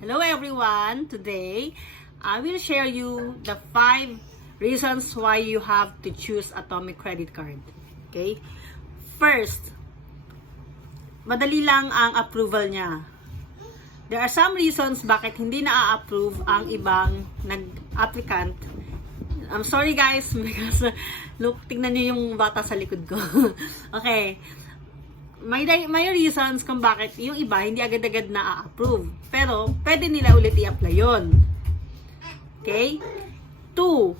Hello everyone! Today, I will share you the 5 reasons why you have to choose Atomic Credit Card. Okay? First, madali lang ang approval niya. There are some reasons bakit hindi na-approve ang ibang applicant. I'm sorry guys, because look, tingnan niyo yung bata sa likod ko. Okay. May reasons kung bakit yung iba hindi agad-agad na-approve. Pero, pwede nila ulit i-apply yun. Okay? 2.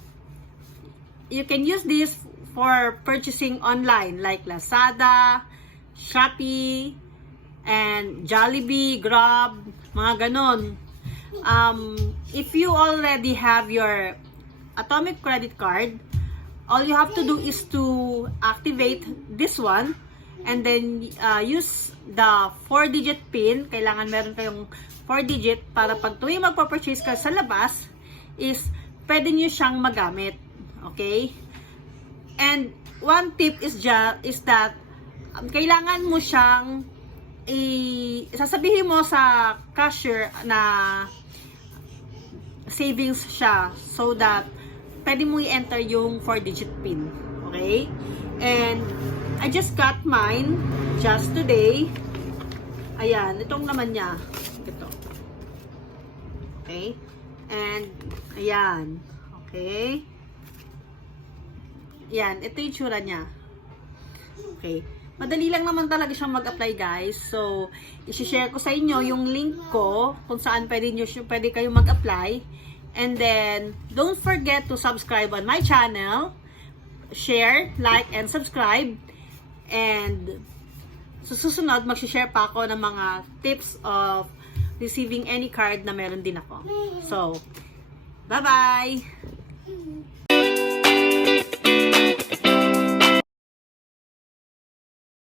You can use this for purchasing online like Lazada, Shopee, and Jollibee, Grab, mga ganon. If you already have your Atomic Credit Card, all you have to do is to activate this one and then use the 4-digit PIN. Kailangan meron kayong 4-digit para pag tuwing magpa-purchase ka sa labas is pwede nyo siyang magamit. Okay? And one tip is that kailangan mo siyang sasabihin mo sa cashier na savings siya so that pwede mo i-enter yung 4-digit PIN. Okay? And I just got mine just today. Ayan, itong naman niya. Ito. Okay? And, ayan. Okay? Ayan, ito yung tsura niya. Okay. Madali lang naman talaga siyang mag-apply guys. So, isi-share ko sa inyo yung link ko kung saan pwede kayong mag-apply. And then, don't forget to subscribe on my channel. Share, like, and subscribe. And sa susunod, mag-share pa ako ng mga tips of receiving any card na meron din ako. So, bye-bye!